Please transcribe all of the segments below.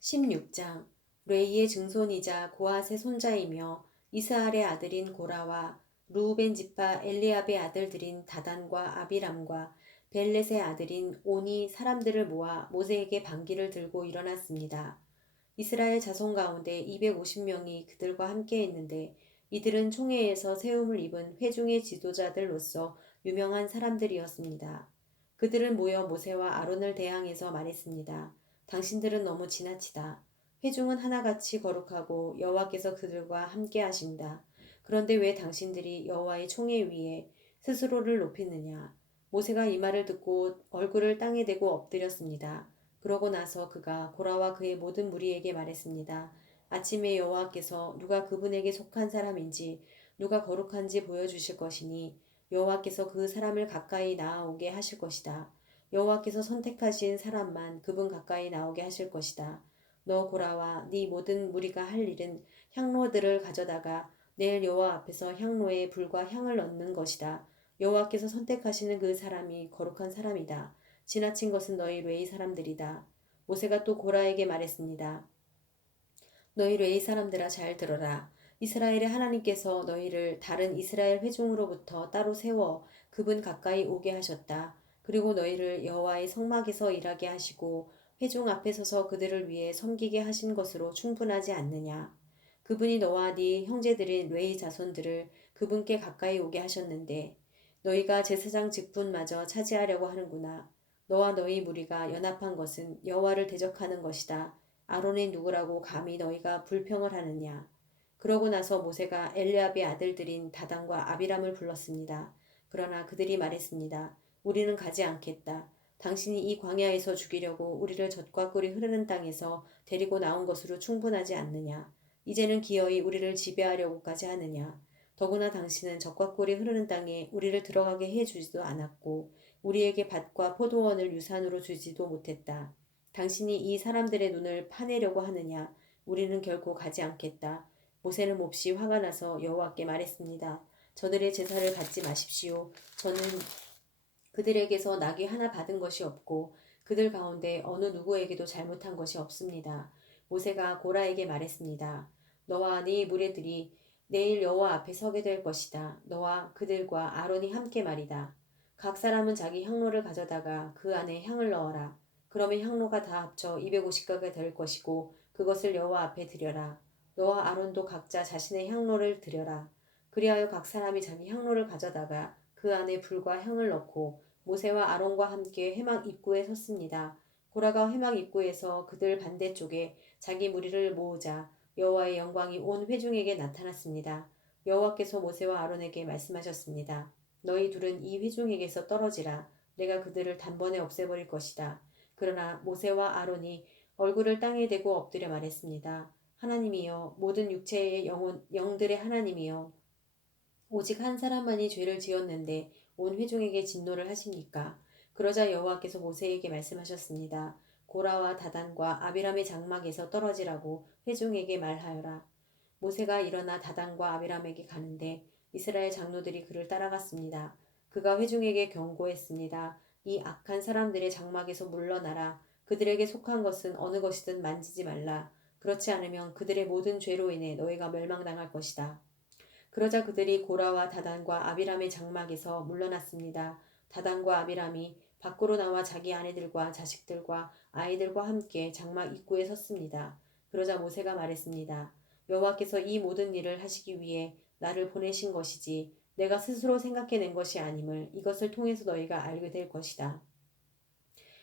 16장 레이의 증손이자 고앗의 손자이며 이스할의 아들인 고라와 루우벤 지파 엘리압의 아들들인 다단과 아비람과 벨렛의 아들인 온이 사람들을 모아 모세에게 반기를 들고 일어났습니다. 이스라엘 자손 가운데 250명이 그들과 함께 했는데 이들은 총회에서 세움을 입은 회중의 지도자들로서 유명한 사람들이었습니다. 그들은 모여 모세와 아론을 대항해서 말했습니다. 당신들은 너무 지나치다. 회중은 하나같이 거룩하고 여호와께서 그들과 함께 하신다. 그런데 왜 당신들이 여호와의 총회 위에 스스로를 높이느냐? 모세가 이 말을 듣고 얼굴을 땅에 대고 엎드렸습니다. 그러고 나서 그가 고라와 그의 모든 무리에게 말했습니다. 아침에 여호와께서 누가 그분에게 속한 사람인지 누가 거룩한지 보여주실 것이니 여호와께서 그 사람을 가까이 나아오게 하실 것이다. 여호와께서 선택하신 사람만 그분 가까이 나오게 하실 것이다. 너 고라와 네 모든 무리가 할 일은 향로들을 가져다가 내일 여호와 앞에서 향로에 불과 향을 넣는 것이다. 여호와께서 선택하시는 그 사람이 거룩한 사람이다. 지나친 것은 너희 레위 사람들이다. 모세가 또 고라에게 말했습니다. 너희 레위 사람들아 잘 들어라. 이스라엘의 하나님께서 너희를 다른 이스라엘 회중으로부터 따로 세워 그분 가까이 오게 하셨다. 그리고 너희를 여호와의 성막에서 일하게 하시고 회중 앞에 서서 그들을 위해 섬기게 하신 것으로 충분하지 않느냐. 그분이 너와 네 형제들인 레위 자손들을 그분께 가까이 오게 하셨는데 너희가 제사장 직분마저 차지하려고 하는구나. 너와 너희 무리가 연합한 것은 여호와를 대적하는 것이다. 아론의 누구라고 감히 너희가 불평을 하느냐. 그러고 나서 모세가 엘리압의 아들들인 다단과 아비람을 불렀습니다. 그러나 그들이 말했습니다. 우리는 가지 않겠다. 당신이 이 광야에서 죽이려고 우리를 젖과 꿀이 흐르는 땅에서 데리고 나온 것으로 충분하지 않느냐. 이제는 기어이 우리를 지배하려고까지 하느냐. 더구나 당신은 젖과 꿀이 흐르는 땅에 우리를 들어가게 해주지도 않았고 우리에게 밭과 포도원을 유산으로 주지도 못했다. 당신이 이 사람들의 눈을 파내려고 하느냐? 우리는 결코 가지 않겠다. 모세는 몹시 화가 나서 여호와께 말했습니다. 저들의 제사를 받지 마십시오. 저는 그들에게서 낙이 하나 받은 것이 없고 그들 가운데 어느 누구에게도 잘못한 것이 없습니다. 모세가 고라에게 말했습니다. 너와 네 무리들이 내일 여호와 앞에 서게 될 것이다. 너와 그들과 아론이 함께 말이다. 각 사람은 자기 향로를 가져다가 그 안에 향을 넣어라. 그러면 향로가 다 합쳐 250가가 될 것이고 그것을 여호와 앞에 드려라. 너와 아론도 각자 자신의 향로를 드려라. 그리하여 각 사람이 자기 향로를 가져다가 그 안에 불과 향을 넣고 모세와 아론과 함께 회막 입구에 섰습니다. 고라가 회막 입구에서 그들 반대쪽에 자기 무리를 모으자 여호와의 영광이 온 회중에게 나타났습니다. 여호와께서 모세와 아론에게 말씀하셨습니다. 너희 둘은 이 회중에게서 떨어지라. 내가 그들을 단번에 없애버릴 것이다. 그러나 모세와 아론이 얼굴을 땅에 대고 엎드려 말했습니다. 하나님이여 모든 육체의 영들의 하나님이여 오직 한 사람만이 죄를 지었는데 온 회중에게 진노를 하십니까? 그러자 여호와께서 모세에게 말씀하셨습니다. 고라와 다단과 아비람의 장막에서 떨어지라고 회중에게 말하여라. 모세가 일어나 다단과 아비람에게 가는데 이스라엘 장로들이 그를 따라갔습니다. 그가 회중에게 경고했습니다. 이 악한 사람들의 장막에서 물러나라. 그들에게 속한 것은 어느 것이든 만지지 말라. 그렇지 않으면 그들의 모든 죄로 인해 너희가 멸망당할 것이다. 그러자 그들이 고라와 다단과 아비람의 장막에서 물러났습니다. 다단과 아비람이 밖으로 나와 자기 아내들과 자식들과 아이들과 함께 장막 입구에 섰습니다. 그러자 모세가 말했습니다. 여호와께서 이 모든 일을 하시기 위해 나를 보내신 것이지 내가 스스로 생각해낸 것이 아님을 이것을 통해서 너희가 알게 될 것이다.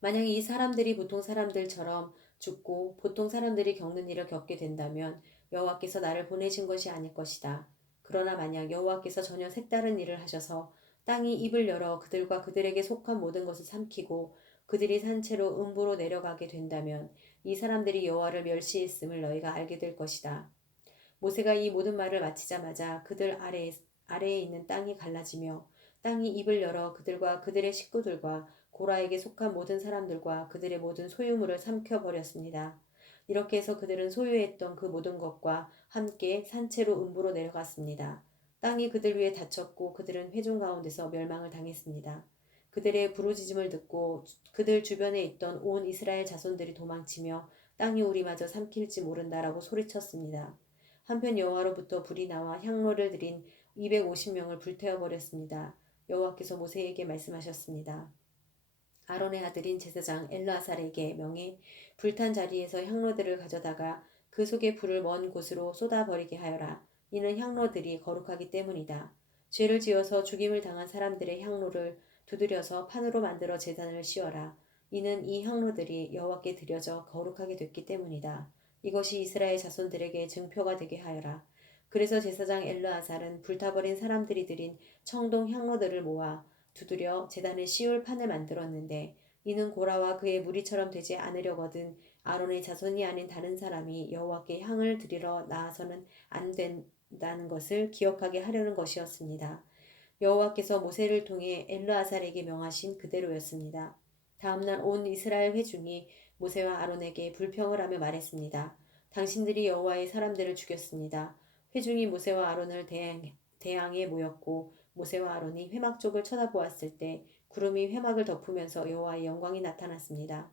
만약 이 사람들이 보통 사람들처럼 죽고 보통 사람들이 겪는 일을 겪게 된다면 여호와께서 나를 보내신 것이 아닐 것이다. 그러나 만약 여호와께서 전혀 색다른 일을 하셔서 땅이 입을 열어 그들과 그들에게 속한 모든 것을 삼키고 그들이 산채로 음부로 내려가게 된다면 이 사람들이 여호와를 멸시했음을 너희가 알게 될 것이다. 모세가 이 모든 말을 마치자마자 그들 아래에 있는 땅이 갈라지며 땅이 입을 열어 그들과 그들의 식구들과 고라에게 속한 모든 사람들과 그들의 모든 소유물을 삼켜버렸습니다. 이렇게 해서 그들은 소유했던 그 모든 것과 함께 산채로 음부로 내려갔습니다. 땅이 그들 위에 닫혔고 그들은 회중 가운데서 멸망을 당했습니다. 그들의 부르짖음을 듣고 그들 주변에 있던 온 이스라엘 자손들이 도망치며 땅이 우리마저 삼킬지 모른다라고 소리쳤습니다. 한편 여호와로부터 불이 나와 향로를 들인 250명을 불태워 버렸습니다. 여호와께서 모세에게 말씀하셨습니다. 아론의 아들인 제사장 엘르아살에게 명해 불탄 자리에서 향로들을 가져다가 그 속에 불을 먼 곳으로 쏟아버리게 하여라. 이는 향로들이 거룩하기 때문이다. 죄를 지어서 죽임을 당한 사람들의 향로를 두드려서 판으로 만들어 제단을 씌워라. 이는 이 향로들이 여호와께 드려져 거룩하게 됐기 때문이다. 이것이 이스라엘 자손들에게 증표가 되게 하여라. 그래서 제사장 엘르아살은 불타버린 사람들이 드린 청동 향로들을 모아 두드려 제단에 씌울 판을 만들었는데 이는 고라와 그의 무리처럼 되지 않으려거든 아론의 자손이 아닌 다른 사람이 여호와께 향을 드리러 나아서는 안 된다는 것을 기억하게 하려는 것이었습니다. 여호와께서 모세를 통해 엘르아살에게 명하신 그대로였습니다. 다음날 온 이스라엘 회중이 모세와 아론에게 불평을 하며 말했습니다. 당신들이 여호와의 사람들을 죽였습니다. 회중이 모세와 아론을 대항해 모였고 모세와 아론이 회막 쪽을 쳐다보았을 때 구름이 회막을 덮으면서 여호와의 영광이 나타났습니다.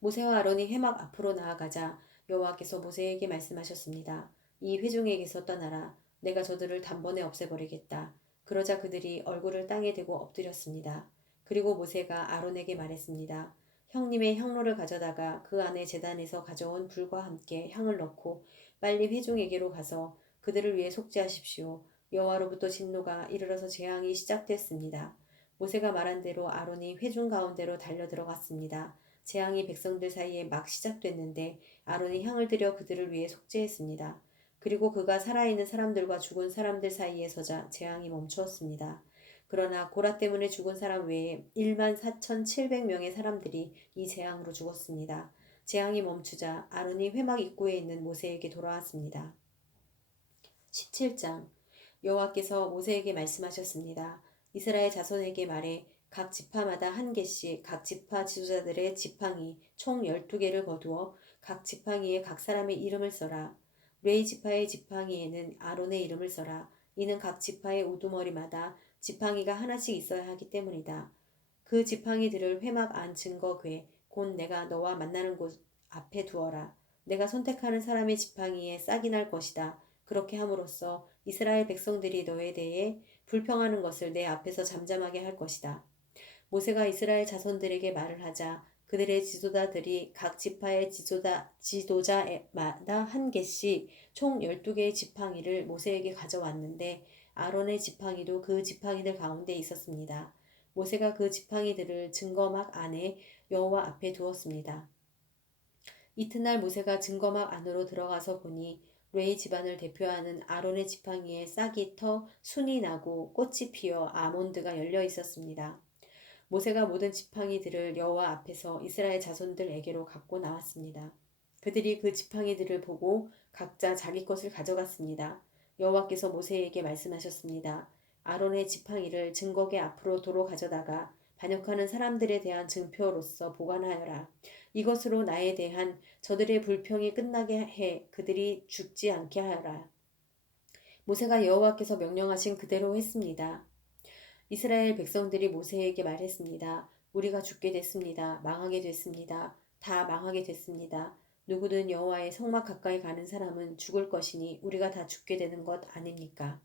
모세와 아론이 회막 앞으로 나아가자 여호와께서 모세에게 말씀하셨습니다. 이 회중에게서 떠나라. 내가 저들을 단번에 없애버리겠다. 그러자 그들이 얼굴을 땅에 대고 엎드렸습니다. 그리고 모세가 아론에게 말했습니다. 형님의 향로를 가져다가 그 안에 제단에서 가져온 불과 함께 향을 넣고 빨리 회중에게로 가서 그들을 위해 속죄하십시오. 여호와로부터 진노가 이르러서 재앙이 시작됐습니다. 모세가 말한 대로 아론이 회중 가운데로 달려 들어갔습니다. 재앙이 백성들 사이에 막 시작됐는데 아론이 향을 들여 그들을 위해 속죄했습니다. 그리고 그가 살아있는 사람들과 죽은 사람들 사이에 서자 재앙이 멈추었습니다. 그러나 고라 때문에 죽은 사람 외에 14,700명의 사람들이 이 재앙으로 죽었습니다. 재앙이 멈추자 아론이 회막 입구에 있는 모세에게 돌아왔습니다. 17장 여호와께서 모세에게 말씀하셨습니다. 이스라엘 자손에게 말해 각 지파마다 한 개씩 각 지파 지도자들의 지팡이 총 12개를 거두어 각 지팡이에 각 사람의 이름을 써라. 레위 지파의 지팡이에는 아론의 이름을 써라. 이는 각 지파의 우두머리마다 지팡이가 하나씩 있어야 하기 때문이다. 그 지팡이들을 회막 안 증거궤 곧 내가 너와 만나는 곳 앞에 두어라. 내가 선택하는 사람의 지팡이에 싹이 날 것이다. 그렇게 함으로써 이스라엘 백성들이 너에 대해 불평하는 것을 내 앞에서 잠잠하게 할 것이다. 모세가 이스라엘 자손들에게 말을 하자 그들의 지도자들이 각 지파의 지도자마다 한 개씩 총 12개의 지팡이를 모세에게 가져왔는데 아론의 지팡이도 그 지팡이들 가운데 있었습니다. 모세가 그 지팡이들을 증거막 안에 여호와 앞에 두었습니다. 이튿날 모세가 증거막 안으로 들어가서 보니 레위 집안을 대표하는 아론의 지팡이에 싹이 터 순이 나고 꽃이 피어 아몬드가 열려 있었습니다. 모세가 모든 지팡이들을 여호와 앞에서 이스라엘 자손들에게로 갖고 나왔습니다. 그들이 그 지팡이들을 보고 각자 자기 것을 가져갔습니다. 여호와께서 모세에게 말씀하셨습니다. 아론의 지팡이를 증거궤 앞으로 도로 가져다가 반역하는 사람들에 대한 증표로서 보관하여라. 이것으로 나에 대한 저들의 불평이 끝나게 해 그들이 죽지 않게 하여라. 모세가 여호와께서 명령하신 그대로 했습니다. 이스라엘 백성들이 모세에게 말했습니다. 우리가 죽게 됐습니다. 망하게 됐습니다. 다 망하게 됐습니다. 누구든 여호와의 성막 가까이 가는 사람은 죽을 것이니 우리가 다 죽게 되는 것 아닙니까?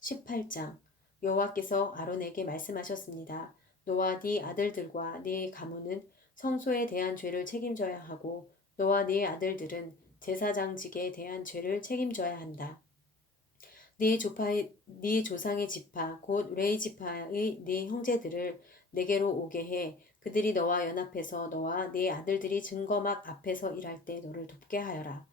18장 여호와께서 아론에게 말씀하셨습니다. 너와 네 아들들과 네 가문은 성소에 대한 죄를 책임져야 하고 너와 네 아들들은 제사장직에 대한 죄를 책임져야 한다. 네 조상의 지파 곧 레위 지파의 네 형제들을 내게로 오게 해 그들이 너와 연합해서 너와 네 아들들이 증거막 앞에서 일할 때 너를 돕게 하여라.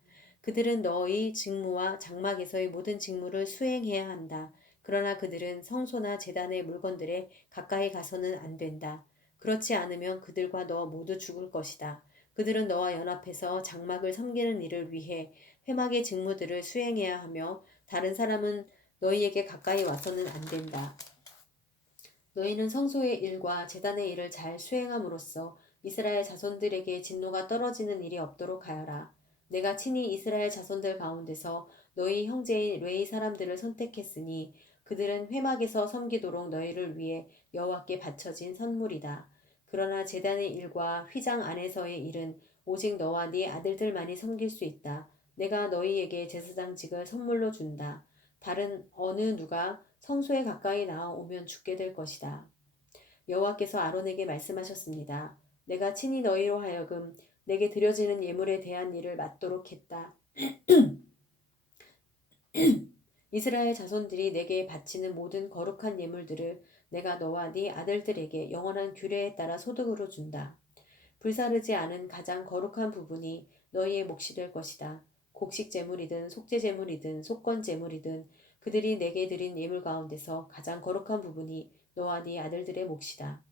그들은 너의 직무와 장막에서의 모든 직무를 수행해야 한다. 그러나 그들은 성소나 제단의 물건들에 가까이 가서는 안 된다. 그렇지 않으면 그들과 너 모두 죽을 것이다. 그들은 너와 연합해서 장막을 섬기는 일을 위해 회막의 직무들을 수행해야 하며 다른 사람은 너희에게 가까이 와서는 안 된다. 너희는 성소의 일과 제단의 일을 잘 수행함으로써 이스라엘 자손들에게 진노가 떨어지는 일이 없도록 하여라. 내가 친히 이스라엘 자손들 가운데서 너희 형제인 레위 사람들을 선택했으니 그들은 회막에서 섬기도록 너희를 위해 여호와께 바쳐진 선물이다. 그러나 제단의 일과 휘장 안에서의 일은 오직 너와 네 아들들만이 섬길 수 있다. 내가 너희에게 제사장직을 선물로 준다. 다른 어느 누가 성소에 가까이 나아오면 죽게 될 것이다. 여호와께서 아론에게 말씀하셨습니다. 내가 친히 너희로 하여금 내게 드려지는 예물에 대한 일을 맡도록 했다. 이스라엘 자손들이 내게 바치는 모든 거룩한 예물들을 내가 너와 네 아들들에게 영원한 규례에 따라 소득으로 준다. 불사르지 않은 가장 거룩한 부분이 너희의 몫이 될 것이다. 곡식 제물이든 속죄 제물이든 속건 제물이든 그들이 내게 드린 예물 가운데서 가장 거룩한 부분이 너와 네 아들들의 몫이다.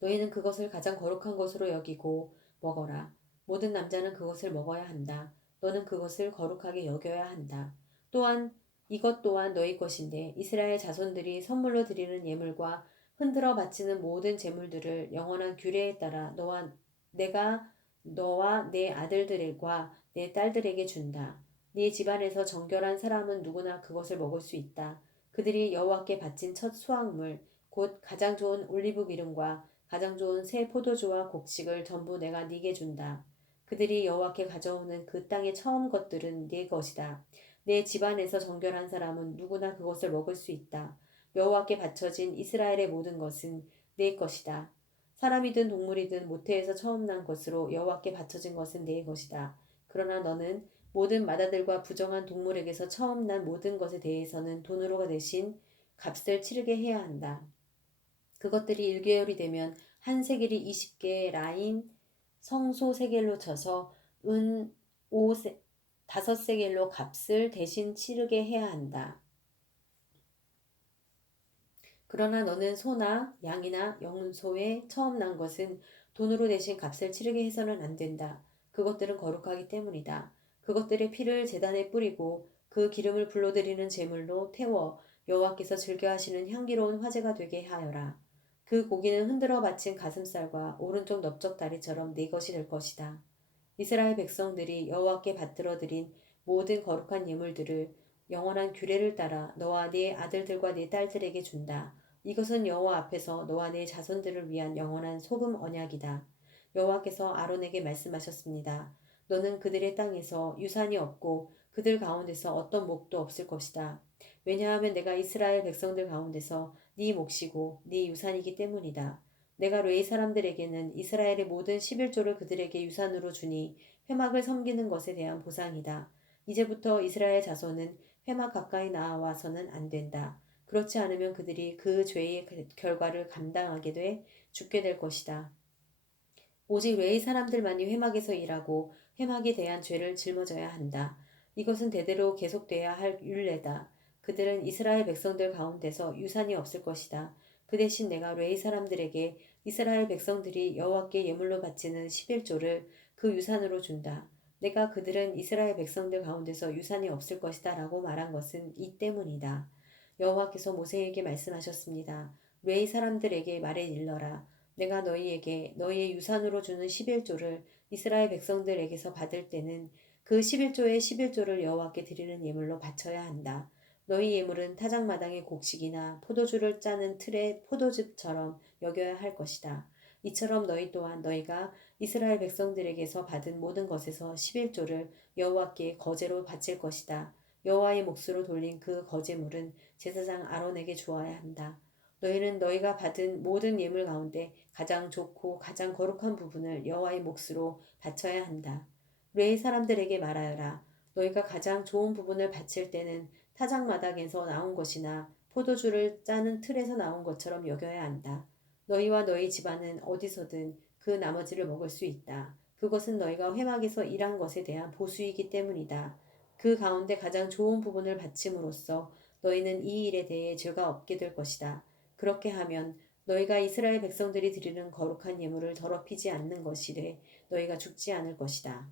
너희는 그것을 가장 거룩한 것으로 여기고 먹어라. 모든 남자는 그것을 먹어야 한다. 너는 그것을 거룩하게 여겨야 한다. 또한 이것 또한 너희 것인데 이스라엘 자손들이 선물로 드리는 예물과 흔들어 바치는 모든 제물들을 영원한 규례에 따라 내가 너와 내 아들들과 내 딸들에게 준다. 네 집안에서 정결한 사람은 누구나 그것을 먹을 수 있다. 그들이 여호와께 바친 첫 수확물 곧 가장 좋은 올리브 기름과 가장 좋은 새 포도주와 곡식을 전부 내가 네게 준다. 그들이 여호와께 가져오는 그 땅의 처음 것들은 네 것이다. 내 집안에서 정결한 사람은 누구나 그것을 먹을 수 있다. 여호와께 바쳐진 이스라엘의 모든 것은 네 것이다. 사람이든 동물이든 모태에서 처음 난 것으로 여호와께 바쳐진 것은 네 것이다. 그러나 너는 모든 맏아들과 부정한 동물에게서 처음 난 모든 것에 대해서는 돈으로 대신 값을 치르게 해야 한다. 그것들이 1개월이 되면 한 세겔이 20개의 라인 성소 세겔로 쳐서 은 5세겔로 값을 대신 치르게 해야 한다. 그러나 너는 소나 양이나 염소에 처음 난 것은 돈으로 대신 값을 치르게 해서는 안 된다. 그것들은 거룩하기 때문이다. 그것들의 피를 제단에 뿌리고 그 기름을 불러들이는 제물로 태워 여호와께서 즐겨하시는 향기로운 화제가 되게 하여라. 그 고기는 흔들어 바친 가슴살과 오른쪽 넓적 다리처럼 네 것이 될 것이다. 이스라엘 백성들이 여호와께 받들어 드린 모든 거룩한 예물들을 영원한 규례를 따라 너와 네 아들들과 네 딸들에게 준다. 이것은 여호와 앞에서 너와 네 자손들을 위한 영원한 소금 언약이다. 여호와께서 아론에게 말씀하셨습니다. 너는 그들의 땅에서 유산이 없고 그들 가운데서 어떤 목도 없을 것이다. 왜냐하면 내가 이스라엘 백성들 가운데서 네 몫이고 네 유산이기 때문이다. 내가 레위 사람들에게는 이스라엘의 모든 11조를 그들에게 유산으로 주니 회막을 섬기는 것에 대한 보상이다. 이제부터 이스라엘 자손은 회막 가까이 나와서는 안 된다. 그렇지 않으면 그들이 그 죄의 결과를 감당하게 돼 죽게 될 것이다. 오직 레위 사람들만이 회막에서 일하고 회막에 대한 죄를 짊어져야 한다. 이것은 대대로 계속돼야 할 율례다. 그들은 이스라엘 백성들 가운데서 유산이 없을 것이다. 그 대신 내가 레위 사람들에게 이스라엘 백성들이 여호와께 예물로 바치는 11조를 그 유산으로 준다. 내가 그들은 이스라엘 백성들 가운데서 유산이 없을 것이다 라고 말한 것은 이 때문이다. 여호와께서 모세에게 말씀하셨습니다. 레위 사람들에게 말해 일러라. 내가 너희에게 너희의 유산으로 주는 11조를 이스라엘 백성들에게서 받을 때는 그 11조의 11조를 여호와께 드리는 예물로 바쳐야 한다. 너희 예물은 타작마당의 곡식이나 포도주를 짜는 틀의 포도즙처럼 여겨야 할 것이다. 이처럼 너희 또한 너희가 이스라엘 백성들에게서 받은 모든 것에서 11조를 여호와께 거제로 바칠 것이다. 여호와의 몫으로 돌린 그 거제물은 제사장 아론에게 주어야 한다. 너희는 너희가 받은 모든 예물 가운데 가장 좋고 가장 거룩한 부분을 여호와의 몫으로 바쳐야 한다. 레위 사람들에게 말하여라. 너희가 가장 좋은 부분을 바칠 때는 타작마당에서 나온 것이나 포도주를 짜는 틀에서 나온 것처럼 여겨야 한다. 너희와 너희 집안은 어디서든 그 나머지를 먹을 수 있다. 그것은 너희가 회막에서 일한 것에 대한 보수이기 때문이다. 그 가운데 가장 좋은 부분을 바침으로써 너희는 이 일에 대해 죄가 없게 될 것이다. 그렇게 하면 너희가 이스라엘 백성들이 드리는 거룩한 예물을 더럽히지 않는 것이래 너희가 죽지 않을 것이다.